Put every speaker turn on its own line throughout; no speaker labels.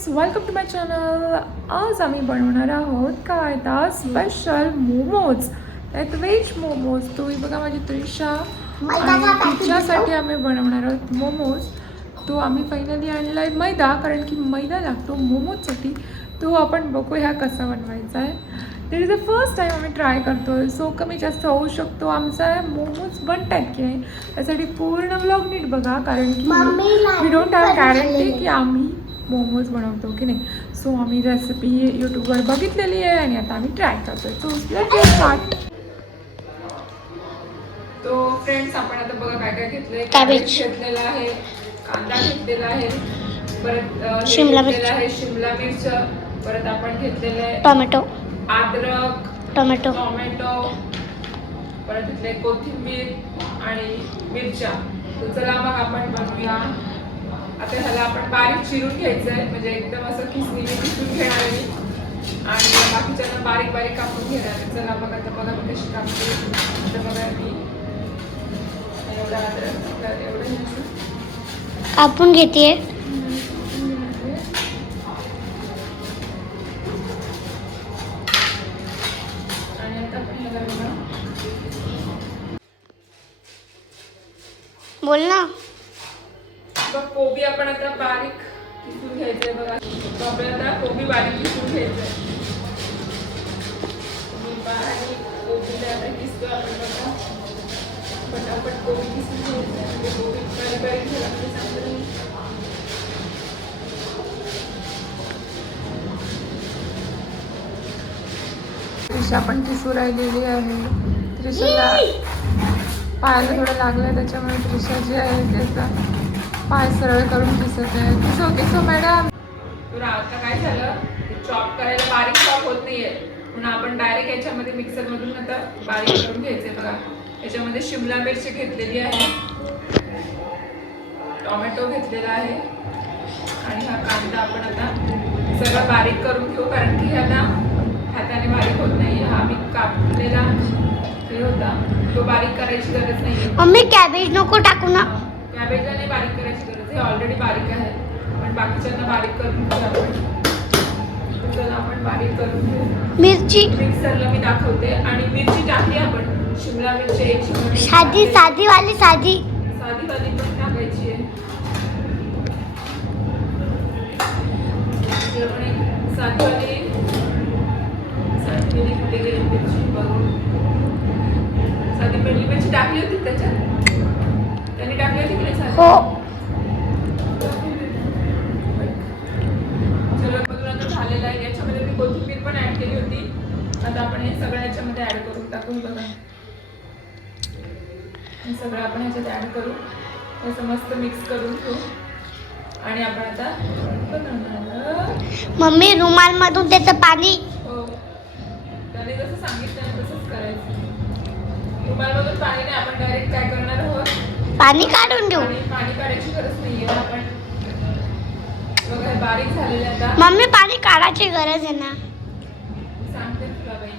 Friends welcome to my channel आज आम्ही बनवणार आहोत काय आता स्पेशल मोमोज त्यात व्हेज मोमोज तुम्ही बघा माझी त्रिशा. आणि तिच्यासाठी आम्ही बनवणार आहोत मोमोज तो आम्ही फायनली आणला आहे मैदा कारण की मैदा लागतो मोमोजसाठी तो आपण बघूया कसा बनवायचा आहे. तर इज द फर्स्ट टाईम आम्ही ट्राय करतो आहे सो कमी जास्त होऊ शकतो. आमचा मोमोज बनत आहेत की नाही त्यासाठी पूर्ण ब्लॉग नीट बघा कारण की वी डोंट हॅव गॅरंटी की आम्ही मोमोज बनवतो की नाही? सो आम्ही रेसिपी यूट्यूबवर बघितलेली आहे आणि आता आम्ही ट्राय करतोय. सो स्टार्ट तो फ्रेंड्स आपण आता बघा काय काय घेतलंय.
Cabbage.
घेतलेला आहे कांदा घेतलेला आहे परत
शिमला मिरची.
आहे शिमला मिरच परत आपण घेतलेलं आहे
टोमॅटो.
अद्रक
टोमॅटो.
टोमॅटो परत इथले कोथिंबीर आणि मिरच्या. तर चला मग आपण बनवूया. आता ह्याला आपण बारीक चिरून घ्यायचं आहे म्हणजे एकदम असं खिसणीने खिसून घेणार आहे मी. आणि बाकीच्यांना बारीक बारीक कापून घेणार आहे. चला मग आता बघा मी कशी कापते. बघा मी. एवढा अद्रक एवढं घ्यायचं.
कापून घेते
पटापट झाला म्हणजे चांगलं. त्रिशा पण किसू राहिलेली आहे. त्रिशाला पायाला थोडं लागलं त्याच्यामुळे त्रिशा जी आहे त्याचा पाय सरळ करून दिसत आहे. किसो किसो मॅडम तर आता काय झालं? चॉप करायला बारीक चॉप होत नाहीये. म्हणून आपण डायरेक्ट याच्यामध्ये मिक्सर मधून आता बारीक करून घ्यायचे बघा. याच्यामध्ये शिमला मिरची घेतलेली आहे. टोमॅटो घेतलेला आहे. आणि हा कांदा आपण आता सगळं बारीक करून घेऊ कारण की ह्याला हाताने बारीक होत नाही. हा मी कापलेला हे होता. तो बारीक करायची गरज नाही
मम्मी कॅबेज नको टाकू ना.
कॅबेजला नाही बारीक करायची गरज. आहे ऑलरेडी बारीक आहे. पण बाकीच्यांना बारीक करून घेऊ आपण. तर चला आपण बारीक करून
मिरची.
मिक्सरला मी दाखवते. आणि मिरची टाकली आपण. शिमला मिरची एक
साधी साधी वाली साधी.
साधी वाली पण टाकायची आहे. आपण एक साधी वाली साधी वाली मिरची? बघू. साधी पहिली मिरची टाकली होती त्याच्यात? त्यांनी टाकली होती की नाही
हो.
ऍड करू. असं मस्त मिक्स करून घेऊ आणि आपण आता
मम्मी रुमाल मधून त्याचं पाणी.
हो. त्याने जसं सांगितलं तसंच करायचं. तुम्हाला बघून पाणी नाही आपण डायरेक्ट काय करणार आहोत?
पाणी काढून देऊ.
आणि पाणी काढायची गरज नाहीये आपण बघा बारीक झालेले आता.
मम्मी पाणी काढायची गरज आहे ना.
सांगते तुला बाई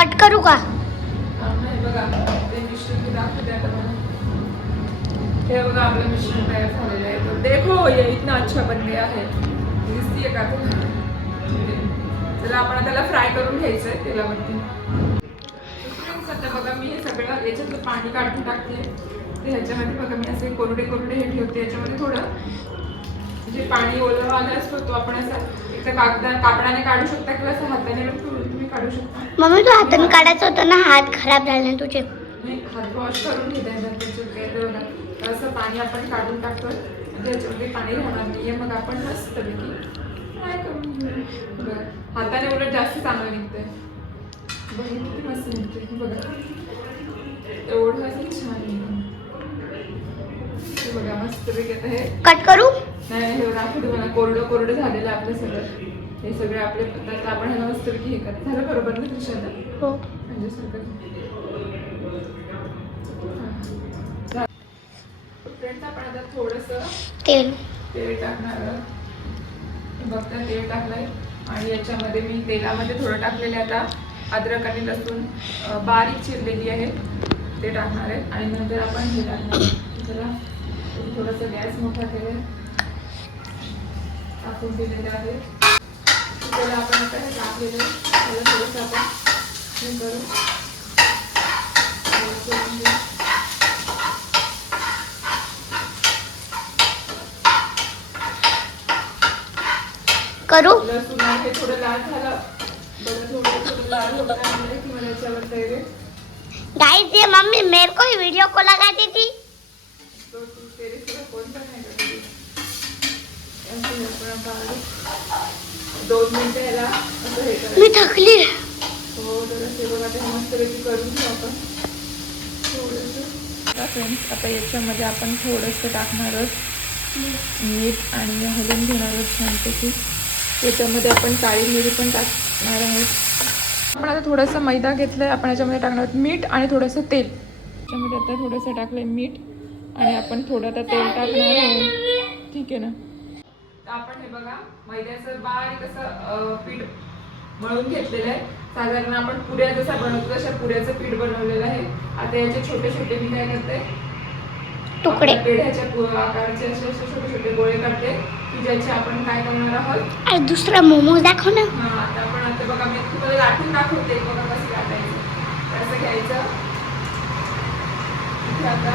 कट करू का
हे बघा ते मिश्रण मी दाखवते आता हे बघा आपलं मिश्रण तयार झालेलं आहे तो देखो ये इतना अच्छा बन गया है दिसतीये का तो चला आपण त्याला फ्राय करून घ्यायचंय तेलावरती Friends, आता बघा मी हे सगळं याच्यातलं पाणी काढून टाकते ते ह्याच्यामध्ये बघा मी असे कोरडे कोरडे हे ठेवते याच्यामध्ये थोडं जे पाणी ओलं आलं असतो तो आपण असं एकदा कागदा कापडाने काढू शकता किंवा असं हाताने पण तुम्ही तुम्ही काढू शकता.
मम्मी तू हाताने काढायचं होतं ना हात खराब झाले ना तुझे.
नाही हात वॉश करून घेता येतात काही तर असं पाणी आपण काढून टाकतोय आणि त्याच्यामध्ये पाणी राहणार नाहीये मग आपण मस्त फ्राय करून घेऊ बघा हाताने उलट जास्त चांगलं निघतंय. बघा किती मस्त निघतंय. हे बघा. एवढं असं छान निघतं बघा मस्त पैकी आता हे
कट करू?
नाही हे दाखवते मला कोरडं कोरडं झालेलं आपलं सगळं. हे सगळे आपले पदार्थ आपण ह्याला मस्तपैकी हे करत झालं बरोबर ना
हो.
म्हणजे फ्रेंड्स आपण आता थोडंसं
तेल.
तेल टाकणार बघता तेल टाकलंय. आणि याच्यामध्ये मी तेलामध्ये थोडं टाकलेलं आता. अद्रक आणि लसूण बारीक चिरलेली आहे. ते टाकणार आहे. आणि नंतर आपण हे टाकणार. जरा थोडंसं गॅस मोठा केले टाकून दिलेलं आहे त्याला आपण आता हे। टाकलेलं त्याला थोडंसं आपण हे करू.
करू।
लसूण आहे थोडं लाल झालं
गाइस ये मम्मी मेरे को ही वीडियो को लगाती थी।
दोन मिनिटं याला असं हे
मी थकली.
हो जरा ते बघा ते मस्तपैकी करून घेऊ आपण. थोडंसं. आता फ्रेंड्स आता याच्यामध्ये आपण थोडंसं टाकणार आहोत. मीठ आणि हलवून घेणार आहोत छानपैकी. याच्यामध्ये आपण काळी मिरी पण टाकणार आहोत. आपण आता थोडंसं मैदा घेतलं आहे आपण याच्यामध्ये टाकणार आहोत मीठ आणि थोडंसं तेल. याच्यामध्ये आता थोडंसं टाकलं आहे मीठ आणि आपण थोडं आता तेल टाकणार आहोत. ठीक आहे ना? आपण हे बघा मैद्याचं बारीक असं पीठ मळून घेतलेलं आहे. साधारण आपण पुऱ्या जसा बनवतो तशा पुऱ्याचं पीठ बनवलेलं आहे. आता याचे छोटे छोटे मी काय करते
तुकडे.
पेढ्याच्या आकाराचे असे असे छोटे छोटे गोळे करते की ज्याचे आपण काय करणार आहोत.
दुसरा मोमोज दाखव ना.
हा आता आपण आता बघा मी तुम्हाला लाटून दाखवते बघा कसं लाटायचं असं घ्यायचं. आता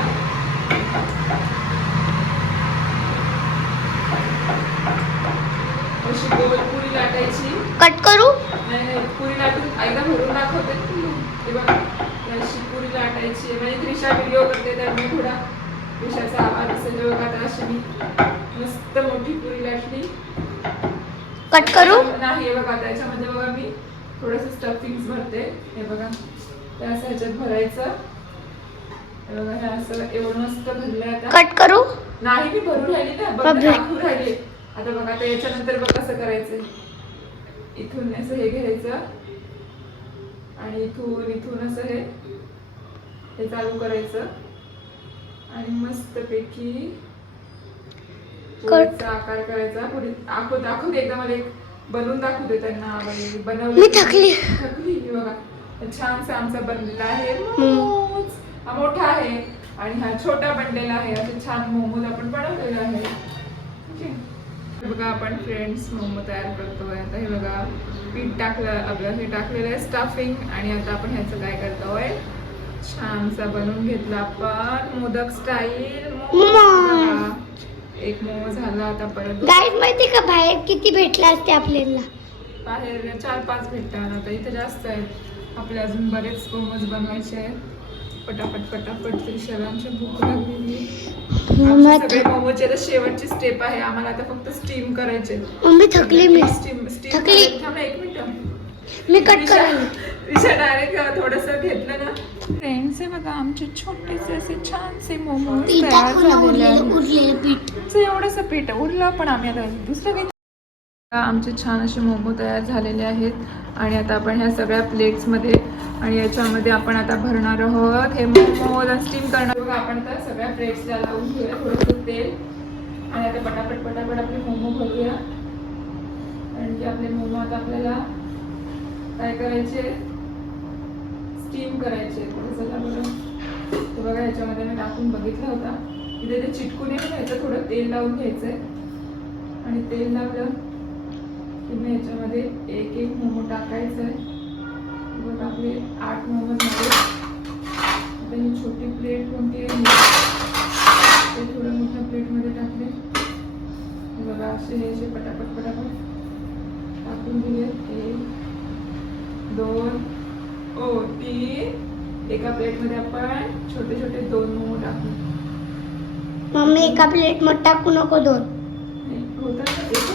अशी गोल पुरी लाटायची.
कट करू?
नाही नाही पुरी लाटून एकदा भरून दाखवते. ते बघा अशी पुरी लाटायची. म्हणजे त्रिशा व्हिडिओ करते तर मी थोडा त्रिशाचा आवाज असेल. आता अशी मी मस्त मोठी पुरी लाटली.
कट करू?
नाही हे बघा त्याच्यामध्ये बघा मी थोडंसं स्टफिंग भरते. हे बघा ते असं ह्याच्यात भरायचं. हे बघा हे असं एवढं मस्त भरलंय आता.
कट करू?
नाही मी भरून राहिली ना. बघ. दाखवून राहिली. आता बघा आता याच्यानंतर बघ कसं करायचं. इथून असं हे घ्यायचं. आणि इथून इथून असं हे हे चालू करायचं. आणि मस्त पैकी पुरीचा आकार करायचा. पुरी दाखव दाखव दे एकदा मला एक बनवून दाखवू दे त्यांना. म्हणजे बनवलं
थकली.
थकली. हे बघा. छानसा आमचा बनलेला आहे. मोठा आहे. आणि हा छोटा बनलेला आहे असे छान मोमोज आपण बनवलेला आहे. ठीक आहे. हे बघा आपण फ्रेंड्स मोमो तयार करतोय. आता हे बघा पीठ टाकलं आपलं हे टाकलेलं आहे स्टफिंग आणि आता आपण ह्याचं काय करतोय? छानसा बनवून घेतला आपण मोदक स्टाईल
मम्मा.
एक मोमो झाला आता परत.
गाईस माहिती का बाहेर किती भेटले असते आपल्याला?
बाहेर चार पाच भेटतात. आता इथे जास्त आहेत. आपले अजून बरेच मोमोज बनवायचे आहेत. पटापट पटापट तरी शहरांची भूक लागलेली मोमोचे शेवटची स्टेप आहे. आम्हाला आता फक्त स्टीम करायचे
मम्मी थकली मी.
स्टीम स्टीम
थकली.
एक मिनिट.
मी कट करायला
विषय डायरेक्ट थोडस घेतलं ना. फ्रेंड्स हे बघा आमचे छोटेसे असे छानसे मोमोज तयार झालेले
उरलेलं पीठ.
एवढंसं पीठ उरलं पण आम्ही आता दुसरं आमचे छान असे मोमो तयार झालेले आहेत आणि आता आपण ह्या सगळ्या प्लेट्समध्ये आणि याच्यामध्ये आपण आता भरणार आहोत. हे मोमोला स्टीम करणार. बघा आपण आता सगळ्या प्लेट्सला लावून घेऊया थोडंसं तेल. आणि आता पटापट पटापट आपले मोमो भरूया. कारण की आपले मोमो आता आपल्याला काय करायचे? स्टीम करायचे चला बरं बघा याच्यामध्ये मी टाकून बघितला होता. इथे ते चिटकून येऊन घ्यायचं थोडं तेल लावून घ्यायचंय. आणि तेल लावलं. की मग ह्याच्यामध्ये एक एक मोमो टाकायचं आहे बघ आपले आठ मोमो झाले. आता ही छोटी प्लेट कोणती आहे? ते थोडं मोठ्या प्लेटमध्ये टाकले. बघा असे हे असे पटापट पटापट टाकून दिले. एक दोन. ओ तीन. एका प्लेटमध्ये आपण छोटे छोटे दोन मोमो टाकू.
मम्मी एका प्लेटमध्ये टाकू नको दोन.
होतात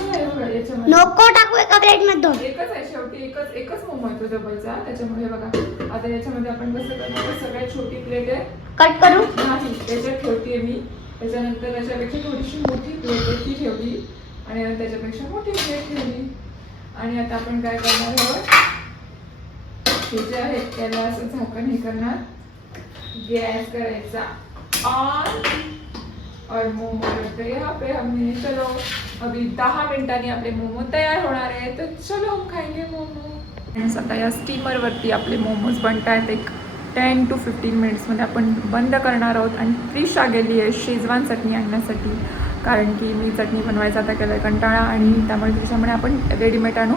आहे
नको टाकू एका प्लेटमध्ये दोन
एकच आहे शेवटी एकच एकच मोमो येतो डबलचा त्याच्यामुळे बघा आता याच्यामध्ये आपण कसं करणार सगळ्यात छोटी प्लेट आहे.
कट करू?
नाही त्याच्यात ठेवते मी. त्याच्यानंतर त्याच्यापेक्षा थोडीशी मोठी प्लेट आहे ती ठेवली. आणि त्याच्यापेक्षा मोठी प्लेट ठेवली. आणि आता आपण काय करणार आहोत? हे जे आहे त्याला असं झाकण हे करणार. गॅस करायचा. ऑन और मोमो रखते हैं यहाँ पे हमने चलो अभी दहा मिनिटांनी आपले मोमो तयार होणार आहे तर चलो हम मोमो। आता या स्टीमरवरती आपले मोमोज बनत आहेत एक टेन टू फिफ्टीन मिनिट्समध्ये आपण बंद करणार आहोत आणि त्रिशा गेली आहे शेजवान चटणी आणण्यासाठी. कारण की मी चटणी बनवायचा आता केलं आहे कंटाळा आणि त्यामुळे त्याच्यामुळे आपण रेडीमेड आणू.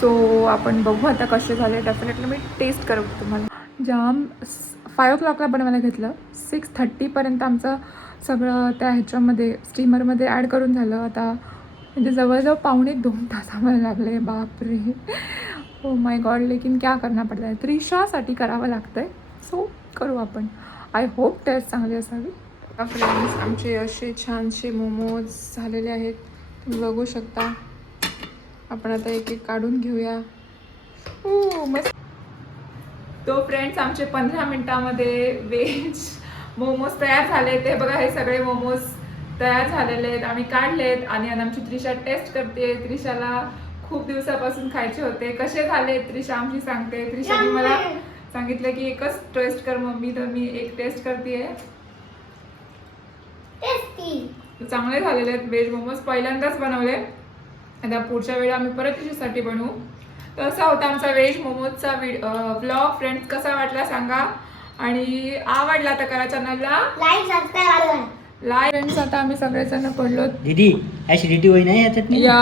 सो आपण बघू आता कसे झाले. डेफिनेटली मी टेस्ट करू तुम्हाला. जाम फाय ओ क्लॉकला बनवायला घेतलं. सिक्स थर्टीपर्यंत आमचं सगळं त्या ह्याच्यामध्ये स्टीमरमध्ये ॲड करून झालं. आता म्हणजे जवळजवळ पावणे दोन तास आम्हाला लागले. बापरे. हो माय गॉड लेकिन क्या करना पडता है त्रिशासाठी करावं लागतं आहे सो करू आपण. आय होप टेस्ट चांगली असावी. फ्रेंड्स आमचे असे छानसे मोमोज झालेले आहेत. तुम्ही बघू शकता. आपण आता एक एक काढून घेऊया. हो मस्त. तो फ्रेंड्स आमचे पंधरा मिनिटामध्ये व्हेज मोमोज तयार झाले ते बघा हे सगळे मोमोज तयार झालेले आहेत. आम्ही काढले आहेत आणि आमची त्रिशा टेस्ट करते. त्रिशाला खूप दिवसापासून खायचे होते. कसे झाले? त्रिशा आमची सांगते. त्रिशाने मला सांगितलं की एकच टेस्ट कर मम्मी तर मी एक टेस्ट करते
टेस्टी
चांगले झालेले आहेत. व्हेज मोमोज पहिल्यांदाच बनवले. आता पुढच्या वेळी आम्ही परत तिच्यासाठी बनवू. तर असा होता आमचा व्हेज मोमोजचा व्लॉग फ्रेंड्स कसा वाटला सांगा. आणि आवडला तर करा चॅनलला.
लाईक सबस्क्राईब
लाईक फ्रेंड्स आता आम्ही सगळेजण पडलो.
दीदी ऍसिडिटी होई नाही याच्यात नाही
या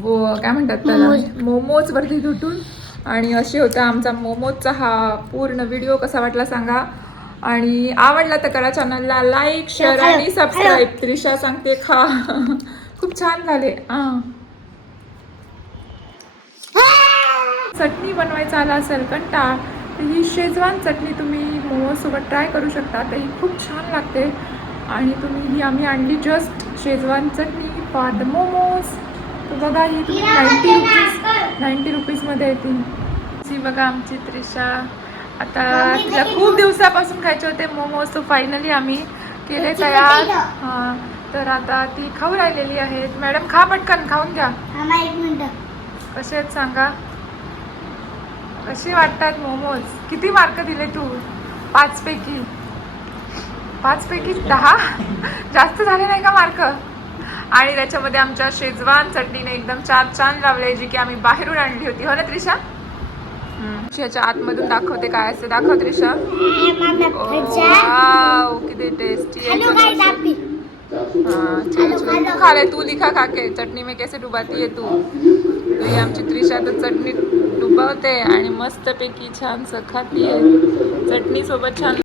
वो- काय म्हणतात त्याला? मोमोज. वरती तुटून. आणि असे होता आमचा मोमोजचा हा पूर्ण व्हिडिओ कसा वाटला सांगा. आणि आवडला तर करा चॅनलला लाईक शेअर आणि सबस्क्राईब त्रिशा सांगते खा. खूप छान झाले. हां! चटणी बनवायचा आला असेल कंटाळ ही शेजवान चटणी तुम्ही मोमोजसोबत ट्राय करू शकता. तर ही खूप छान लागते. आणि तुम्ही ही आम्ही आणली just schezwan chutney for the momos. तर बघा ही तुम्ही नाईन्टी रुपीज नाईन्टी रुपीजमध्ये येते ही बघा आमची त्रिशा. आता तिला खूप दिवसापासून खायचे होते मोमोज. तर फायनली आम्ही केले तयार. हां. तर आता ती खाऊ राहिलेली आहेत. मॅडम खा पटकन खाऊन घ्या.
आम्हा एक मिनिट.
कसे आहेत सांगा. कसे वाटतात मोमोज. किती मार्क दिले तू? पाच पैकी पाच पैकी दहा? जास्त झाले नाही का मार्क आणि त्याच्यामध्ये आमच्या शेजवान चटणीने एकदम चार चांद लावले जी की आम्ही बाहेरून आणली होती. हो ना त्रिशा. याच्या आतमधून दाखवते काय असते. दाखव त्रिशा. किती टेस्टी खा तू लिखा खा के चटणी में कैसे डुबाती है तू. आमची त्रिशा तर चटणी डुबवते आणि मस्तपैकी छान खाती आहे चटणी सोबत छान